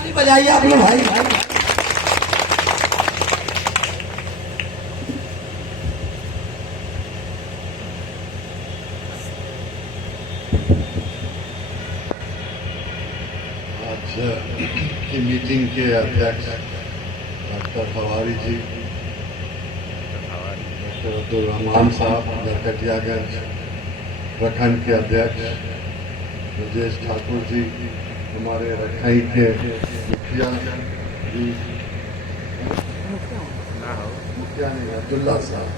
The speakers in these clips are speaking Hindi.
ताली बजाइए आप लोग भाई। आज की मीटिंग के अध्यक्ष डॉक्टर हवारी जी, डॉक्टर अब्दुल रहमान साहब नरकटियागंज प्रखंड के अध्यक्ष ब्रजेश ठाकुर जी, हमारे रखई के मुखिया जी, मुखिया नहीं अब्दुल्ला साहब,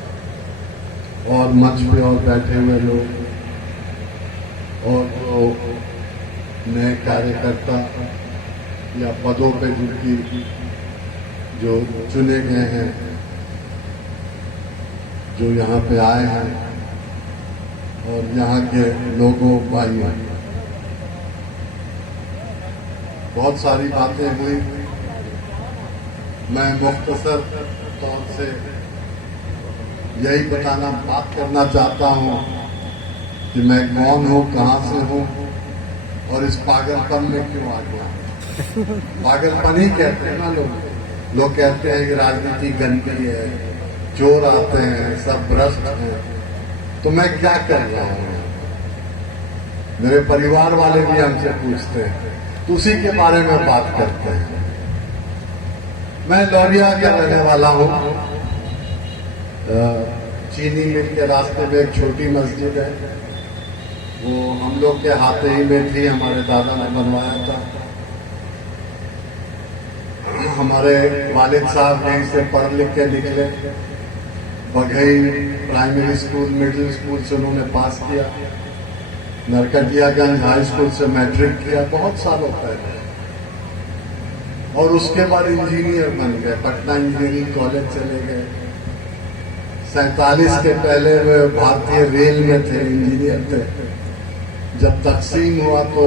और मंच पे और बैठे हुए लोग और जो नए कार्यकर्ता या पदों पे जिनकी जो चुने गए हैं, जो यहाँ पे आए हैं, और यहाँ के लोगों भाइयों, बहुत सारी बातें हुई। मैं मुख्तसर तौर से यही बात करना चाहता हूँ कि मैं कौन हूँ, कहाँ से हूँ और इस पागलपन में क्यों आ गया। पागलपन ही कहते हैं ना लोग कहते हैं कि राजनीति गंदी है, चोर आते हैं, सब भ्रष्ट हैं, तो मैं क्या कर रहा हूँ। मेरे परिवार वाले भी हमसे पूछते हैं, तो उसी के बारे में बात करते हैं। मैं लौरिया का रहने वाला हूँ। चीनी मिल के रास्ते में एक छोटी मस्जिद है, वो हम लोग के हाथ ही में थी, हमारे दादा ने बनवाया था। हमारे वालिद साहब यहीं से पढ़ लिख के निकले, Baghai primary school, middle school से उन्होंने पास किया, नरकटियागंज हाई स्कूल से मैट्रिक किया बहुत सालों पहले, और उसके बाद इंजीनियर बन गए, पटना इंजीनियरिंग कॉलेज चले गए। 47 के पहले वे भारतीय रेल में थे, इंजीनियर थे। जब तकसीम हुआ तो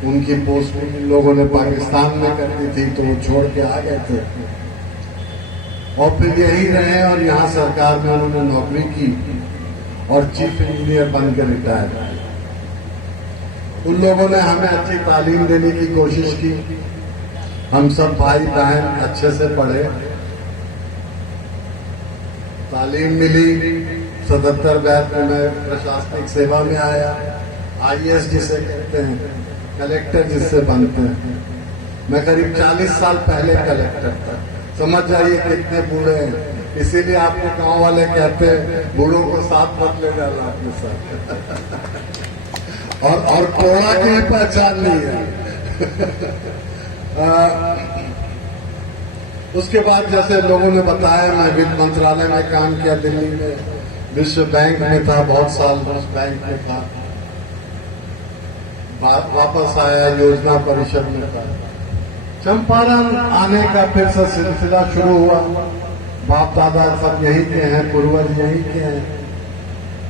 उनकी पोस्टिंग लोगों ने पाकिस्तान में कर दी थी, तो वो छोड़ के आ गए थे और फिर यही रहे, और यहाँ सरकार में उन्होंने नौकरी की और चीफ इंजीनियर बनकर रिटायर। उन लोगों ने हमें अच्छी तालीम देने की कोशिश की, हम सब भाई बहन अच्छे से पढ़े, तालीम मिली। 77 बैच में मैं प्रशासनिक सेवा में आया, IAS जिसे कहते हैं, कलेक्टर जिससे बनते हैं। मैं करीब 40 साल पहले कलेक्टर था, समझ जाइए कितने बूढ़े हैं। इसीलिए आपको गांव वाले कहते हैं बूढ़ों को साथ मत ले जाना अपने साथ। और कोड़ा की पहचान नहीं है। उसके बाद जैसे लोगों ने बताया, मैं वित्त मंत्रालय में काम किया, दिल्ली में विश्व बैंक में था, बहुत साल उस बैंक में था, वापस आया, योजना परिषद में था। चंपारण आने का फिर से सिलसिला शुरू हुआ। बाप दादा सब यहीं के हैं, पूर्वज यहीं के हैं।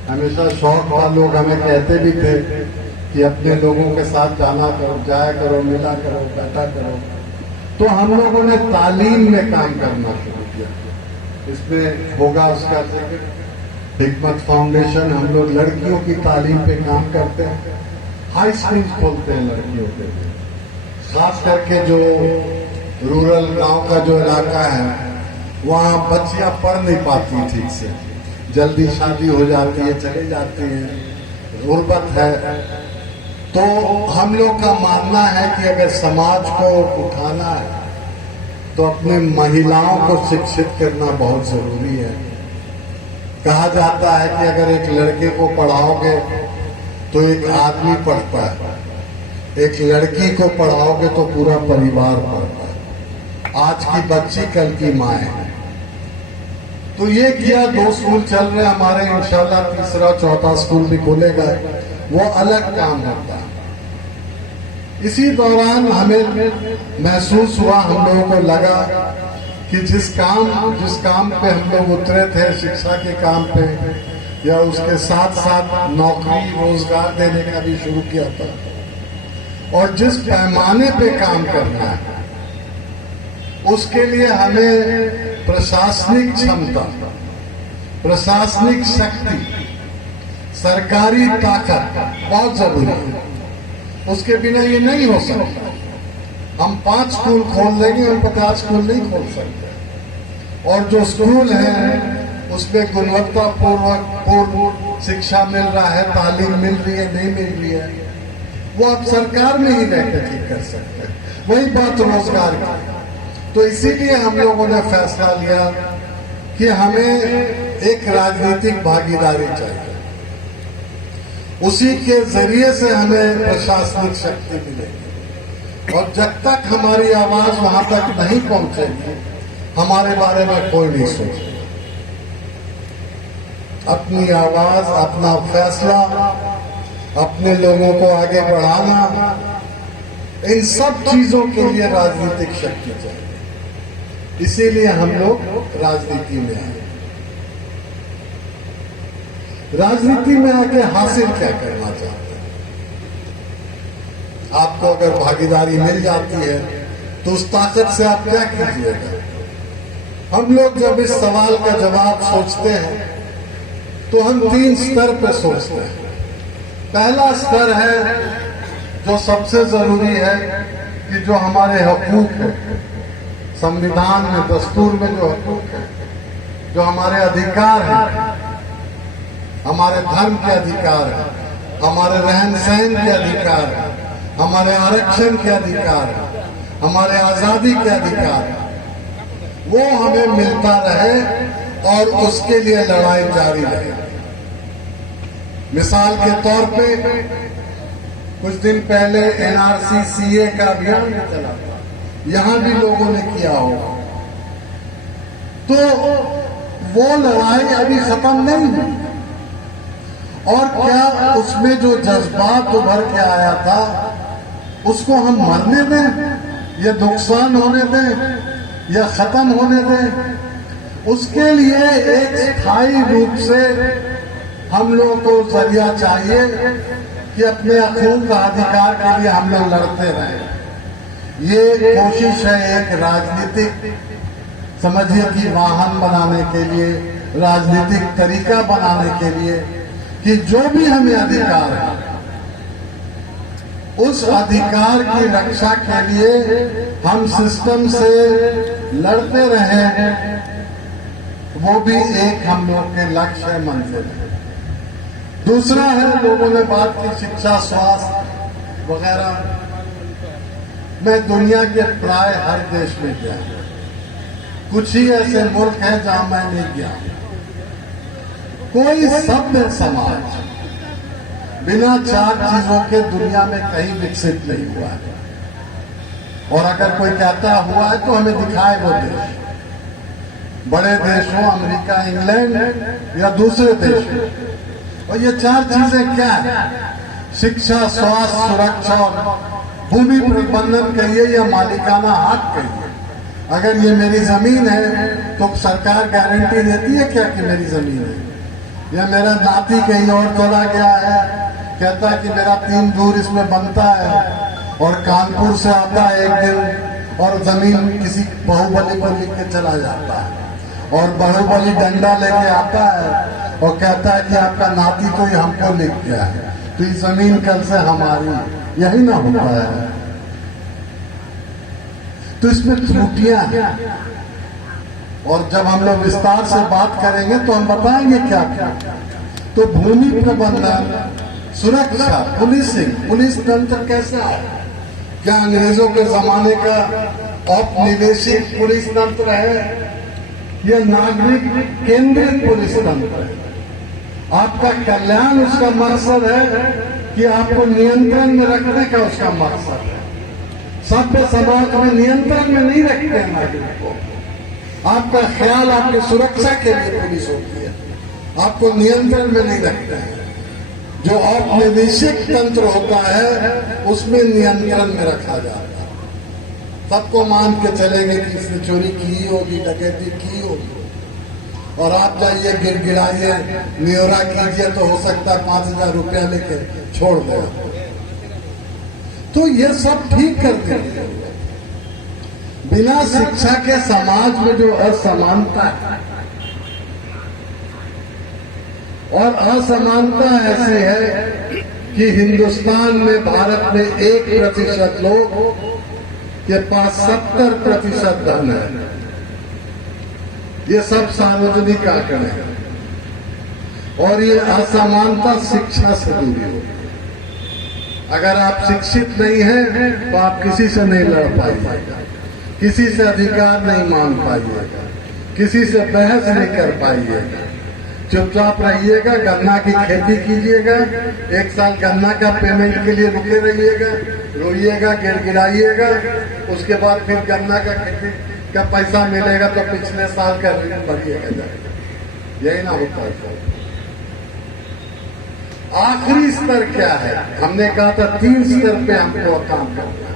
हमेशा शौक था, लोग हमें कहते भी थे कि अपने लोगों के साथ जाया करो, मिला करो, बैठा करो। तो हम लोगों ने तालीम में काम करना शुरू किया। इसमें होगा उसका जिक्र, हिकमत फाउंडेशन, हम लोग लड़कियों की तालीम पे काम करते हैं, हाई स्कूल खोलते हैं लड़कियों के लिए, खास करके जो रूरल गांव का जो इलाका है, वहाँ बच्चियां पढ़ नहीं पाती ठीक से, जल्दी शादी हो जाती है, चले जाती हैं, गुर्बत है। तो हम लोग का मानना है कि अगर समाज को उठाना है तो अपने महिलाओं को शिक्षित करना बहुत जरूरी है। कहा जाता है कि अगर एक लड़के को पढ़ाओगे तो एक आदमी पढ़ता है, एक लड़की को पढ़ाओगे तो पूरा परिवार पढ़ता है। आज की बच्ची कल की माँ है। तो ये किया, 2 स्कूल चल रहे हमारे, इंशाल्लाह तीसरा चौथा स्कूल भी खुलेगा, वो अलग काम होता है। इसी दौरान हमें महसूस हुआ, हम लोगों को लगा कि जिस काम पे हम लोग उतरे थे, शिक्षा के काम पे, या उसके साथ साथ नौकरी रोजगार देने का भी शुरू किया था, और जिस पैमाने पे काम करना है उसके लिए हमें प्रशासनिक क्षमता, प्रशासनिक शक्ति, सरकारी ताकत बहुत जरूरी है। उसके बिना ये नहीं हो सकता। हम 5 स्कूल खोल देंगे, हम 50 स्कूल नहीं खोल सकते। और जो स्कूल हैं उसमें गुणवत्तापूर्ण शिक्षा मिल रहा है, तालीम मिल रही है, नहीं मिल रही है, वो आप सरकार में ही रहकर ठीक कर सकते हैं। वही बात रोजगार की। तो इसीलिए हम लोगों ने फैसला लिया कि हमें एक राजनीतिक भागीदारी चाहिए, उसी के जरिए से हमें प्रशासनिक शक्ति मिलेगी। और जब तक हमारी आवाज वहां तक नहीं पहुंचेगी, हमारे बारे में कोई नहीं सोचेगा। अपनी आवाज, अपना फैसला, अपने लोगों को आगे बढ़ाना, इन सब चीजों के लिए राजनीतिक शक्ति चाहिए। इसीलिए हम लोग राजनीति में आए। राजनीति में आके हासिल क्या करना चाहते हैं? आपको अगर भागीदारी मिल जाती है तो उस ताकत से आप क्या कीजिएगा? हम लोग जब इस सवाल का जवाब सोचते हैं तो हम 3 स्तर पर सोचते हैं। पहला स्तर है जो सबसे जरूरी है कि जो हमारे हकूक है, संविधान में, दस्तूर में जो हकूक है, जो हमारे अधिकार हैं, हमारे धर्म के अधिकार है, हमारे रहन सहन के अधिकार है, हमारे आरक्षण के अधिकार है, हमारे आजादी के अधिकार है, वो हमें मिलता रहे और उसके लिए लड़ाई जारी रहे। मिसाल के तौर पे कुछ दिन पहले एनआरसी सीए का अभियान चला था, यहां भी लोगों ने किया होगा। तो वो लड़ाई अभी खत्म नहीं हुई। और क्या उसमें जो जज्बात उभर के आया था उसको हम मरने दें, या नुकसान होने दें, या खत्म होने दें? उसके लिए एक स्थायी रूप से हम लोग को जरिया चाहिए कि अपने हकूक का अधिकार के लिए हम लोग लड़ते रहें। ये कोशिश है एक राजनीतिक, समझिए कि वाहन बनाने के लिए, राजनीतिक तरीका बनाने के लिए, कि जो भी हमें अधिकार है उस अधिकार की रक्षा के लिए हम सिस्टम से लड़ते रहें। वो भी एक हम लोग के लक्ष्य है, मंजिल है। दूसरा है, लोगों ने बात की शिक्षा, स्वास्थ्य वगैरह। मैं दुनिया के प्राय हर देश में गया, कुछ ही ऐसे मुल्क हैं जहां मैं नहीं गया। कोई सभ्य समाज बिना 4 चीजों के दुनिया में कहीं विकसित नहीं हुआ है। और अगर कोई कहता हुआ है तो हमें दिखाए वो देश, बड़े देश हो, अमेरिका, इंग्लैंड या दूसरे देश हो। और ये 4 चीजें क्या है? शिक्षा, स्वास्थ्य, सुरक्षा और भूमि प्रबंधन कहिए या मालिकाना हक कहिए। अगर ये मेरी जमीन है तो सरकार गारंटी देती है क्या कि मेरी जमीन है? या मेरा नाती कहीं और चला गया है, कहता है कि मेरा 3 दूर इसमें बनता है, और कानपुर से आता है एक दिन और जमीन किसी बाहुबली पर लिख के चला जाता है, और बाहुबली डंडा लेके आता है और कहता है कि आपका नाती तो ये हमको लिख गया है, तो ये जमीन कल से हमारी। यही ना होता है। तो इसमें त्रुटियां हैं, और जब हम लोग विस्तार से बात करेंगे तो हम बताएंगे क्या क्या। तो भूमि प्रबंधन, सुरक्षा, पुलिसिंग, पुलिस तंत्र कैसा है? क्या अंग्रेजों के जमाने का औपनिवेशिक पुलिस तंत्र है या नागरिक केंद्रित पुलिस तंत्र है? आपका कल्याण उसका मकसद है कि आपको नियंत्रण में रखने का उसका मकसद है? सभ्य समाज में नियंत्रण में नहीं रखते हैं नागरिक को। आपका ख्याल आपकी सुरक्षा के लिए पुलिस होती है, आपको नियंत्रण में नहीं रखते हैं। जो औपनिवेशिक तंत्र होता है उसमें नियंत्रण में रखा जाता है। सबको मान के चलेंगे कि इसने चोरी की होगी, डकैती की होगी, और आप जाइए गिड़गिड़ाइए, न्योरा कीजिए तो हो सकता है 5,000 रुपया लेके छोड़ दे। तो ये सब ठीक कर देंगे। बिना शिक्षा के समाज में जो असमानता है, और असमानता ऐसी है कि हिंदुस्तान में, भारत में 1% लोग के पास 70% धन है। ये सब सार्वजनिक आंकड़े हैं। और ये असमानता शिक्षा से जुड़ी हो। अगर आप शिक्षित नहीं हैं तो आप किसी से नहीं लड़ पाइएगा, किसी से अधिकार नहीं मांग पाइएगा, किसी से बहस नहीं कर पाइएगा। चुपचाप रहिएगा, गन्ना की खेती कीजिएगा, 1 साल गन्ना का पेमेंट के लिए रुके रहिएगा, रोइएगा, गिड़गिड़ाइएगा, उसके बाद फिर गन्ना का खेती का पैसा मिलेगा तो पिछले साल का ऋण भरिएगा जाएगा। यही ना होता है। आखिरी स्तर क्या है? हमने कहा था 3 स्तर पे हमको काम करना है।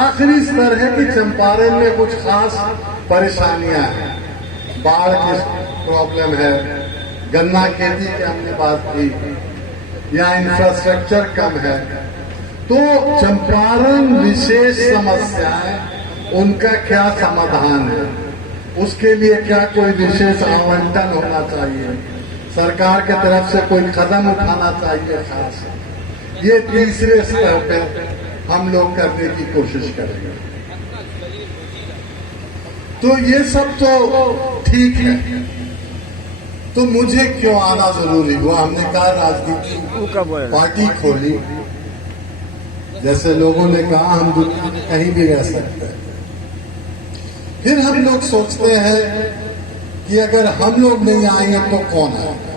आखिरी स्तर है कि चंपारण में कुछ खास परेशानियां हैं। बाढ़ की प्रॉब्लम है, गन्ना खेती की हमने बात की, या इंफ्रास्ट्रक्चर कम है। तो चंपारण विशेष समस्याएं, उनका क्या समाधान है, उसके लिए क्या कोई विशेष आवंटन होना चाहिए, सरकार की तरफ से कोई कदम उठाना चाहिए खास। ये तीसरे स्तर पे हम लोग करने की कोशिश करेंगे। तो ये सब तो ठीक है, तो मुझे क्यों आना जरूरी हुआ? हमने कहा राजनीति पार्टी खोली, जैसे लोगों ने कहा हम दुनिया में कहीं भी रह सकते हैं। फिर हम लोग सोचते हैं कि अगर हम लोग नहीं आएंगे तो कौन आएगा?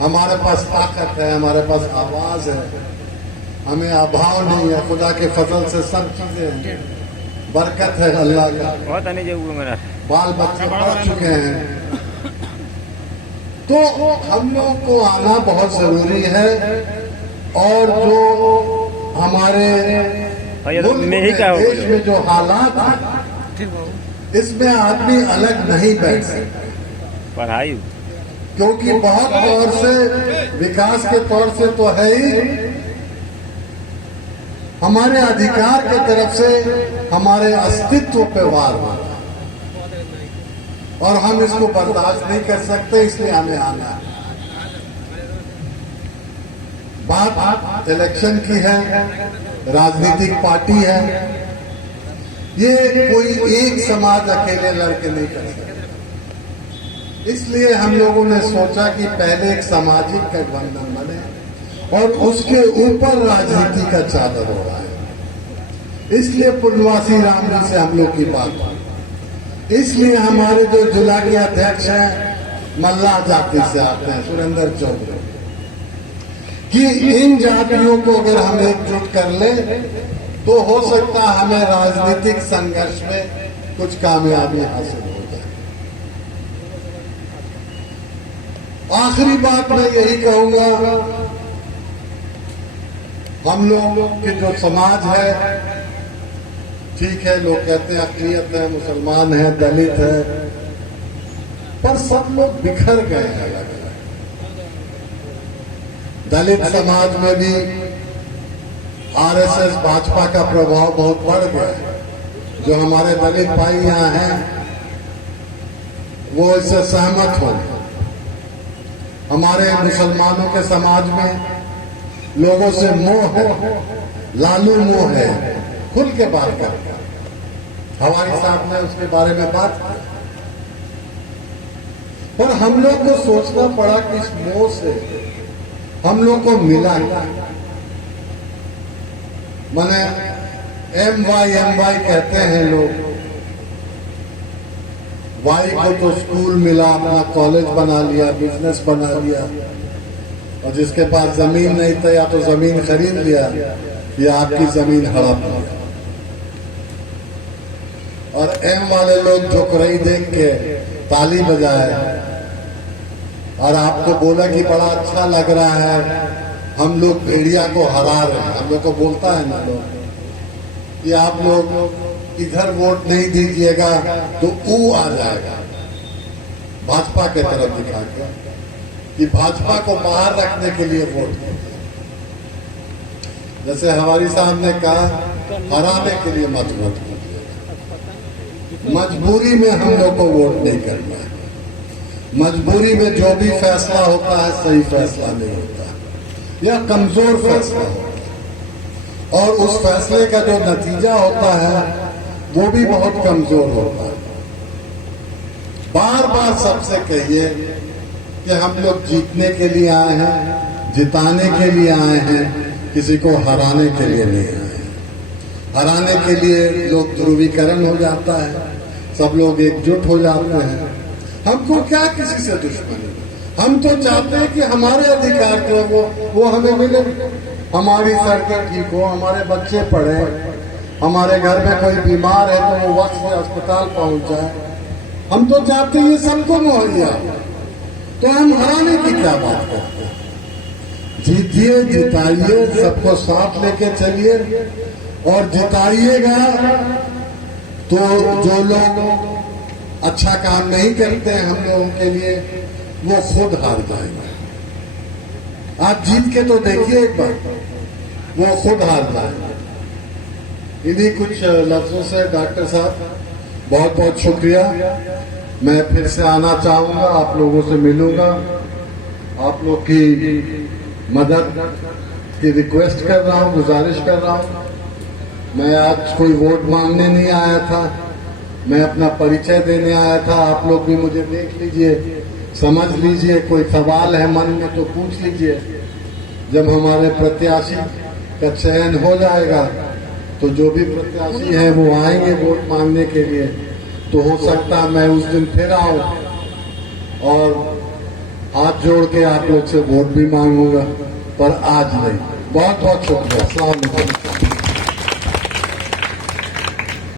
हमारे पास ताकत है, हमारे पास आवाज है, हमें अभाव नहीं है, खुदा के फजल से सब चीजें हैं, बरकत है अल्लाह का, बाल बच्चे पढ़ चुके हैं। तो हम लोग को आना बहुत जरूरी है। और जो हमारे देश में जो हालात हैं, इसमें आदमी अलग नहीं बैठ सकता। पढ़ाई क्योंकि बहुत तौर से विकास के तौर से तो है ही, हमारे अधिकार की तरफ से हमारे अस्तित्व पे वार हो और हम इसको बर्दाश्त नहीं कर सकते, इसलिए हमें आना है। बात इलेक्शन की है, राजनीतिक पार्टी है, ये कोई एक समाज अकेले लड़के नहीं कर सकता। इसलिए हम लोगों ने सोचा कि पहले एक सामाजिक गठबंधन बने और उसके ऊपर राजनीति का चादर हो रहा है। इसलिए पुनवासी राम जी से हम लोग की बात हुई। इसलिए हमारे जो जिला के अध्यक्ष हैं मल्लाह जाति से आते हैं, सुरेंद्र चौधरी, कि इन जातियों को अगर हम एकजुट कर ले तो हो सकता है हमें राजनीतिक संघर्ष में कुछ कामयाबी हासिल हो जाए। आखिरी बात मैं यही कहूंगा, हम लोगों के जो समाज है, ठीक है, लोग कहते हैं अक़लियत है, मुसलमान है, दलित है, पर सब लोग बिखर गए हैं अलग अलग। दलित समाज में भी आरएसएस भाजपा का प्रभाव बहुत बढ़ गया है। जो हमारे दलित भाई यहाँ हैं वो इससे सहमत हो। हमारे मुसलमानों के समाज में लोगों से मोह है, लालू मोह है, खुल के बात करते हैं। हमारे साथ में उसके बारे में बात की, पर हम लोग को सोचना पड़ा कि इस मोह से हम लोग को मिला क्या। माने MY कहते हैं लोग, वाई को तो स्कूल मिला, अपना कॉलेज बना लिया, बिजनेस बना लिया, और जिसके पास जमीन नहीं था या तो जमीन खरीद लिया या आपकी जमीन हड़प लिया। और M वाले लोग झुकरई देख के ताली बजाए और आपको बोला कि बड़ा अच्छा लग रहा है, हम लोग भेड़िया को हरा रहे हैं। हम लोग को बोलता है ना लोग कि आप लोग इधर वोट नहीं दीजिएगा तो ऊ आ जाएगा, भाजपा के तरफ दिखा के कि भाजपा को बाहर रखने के लिए वोट दीजिए। जैसे हमारी साहब ने कहा, हराने के लिए मत वोट कीजिएगा। मजबूरी में हम लोग को वोट नहीं करना है। मजबूरी में जो भी फैसला होता है सही फैसला नहीं होता, यह कमजोर फैसला होता है। और उस फैसले का जो नतीजा होता है वो भी बहुत कमजोर होता है। बार बार सबसे कहिए कि हम लोग जीतने के लिए आए हैं, जिताने के लिए आए हैं, किसी को हराने के लिए नहीं आए हैं। हराने के लिए लोग ध्रुवीकरण हो जाता है, सब लोग एकजुट हो जाते हैं। हमको क्या किसी से दुश्मनी, हम तो चाहते हैं कि हमारे अधिकार जो वो हमें मिले, हमारी सड़कें ठीक हो, हमारे बच्चे पढ़े, हमारे घर में कोई बीमार है तो वो वक्त से अस्पताल पहुंच जाए। हम तो चाहते हैं ये सबको मुहैया, तो हम हराने की क्या बात करते हैं। जीतिए, जिताइए, सबको साथ लेके चलिए और जिताइएगा तो जो लोग अच्छा काम नहीं करते हैं हम लोगों के लिए, वो खुद हार जाएंगे। आप जीत के तो देखिए एक बार, वो खुद हार जाएंगे। इन्हीं कुछ लफ्जों से डॉक्टर साहब बहुत बहुत शुक्रिया। मैं फिर से आना चाहूंगा, आप लोगों से मिलूंगा, आप लोग की मदद की रिक्वेस्ट कर रहा हूं, गुजारिश कर रहा हूं। मैं आज कोई वोट मांगने नहीं आया था, मैं अपना परिचय देने आया था। आप लोग भी मुझे देख लीजिए, समझ लीजिए, कोई सवाल है मन में तो पूछ लीजिए। जब हमारे प्रत्याशी का चयन हो जाएगा तो जो भी प्रत्याशी है वो आएंगे वोट मांगने के लिए, तो हो सकता है मैं उस दिन फिर आऊं और हाथ जोड़ के आप लोग से वोट भी मांगूंगा, पर आज नहीं। बहुत बहुत शुक्रिया। अस्सलाम वालेकुम।